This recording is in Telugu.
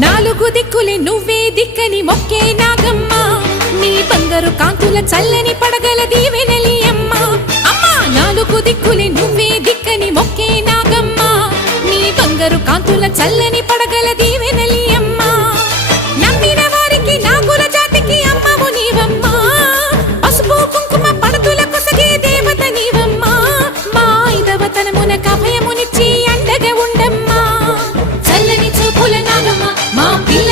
నాలుగు దిక్కులే నువ్వే దిక్కని మొక్కే నాగమ్మ నీ బంగారు కాంతుల చల్లని పడగల దీవెనలి అమ్మ అమ్మా నాలుగు దిక్కులే నువ్వే దిక్కని మొక్కే నాగమ్మ నీ బంగారు కాంతుల చల్లని పడగల దీవెనలి అమ్మ నమ్మిన వారికి నాగుల జాతికి అమ్మవు నీవమ్మ పసుపు కుంకుమ పడతుల కొసగే దేవత నీవమ్మ మా ఐదవతనమునకు అభయమునిచ్చి అండగా ఉండమ్మా చల్లని చూపుల నాగమ్మ మా పిల్ల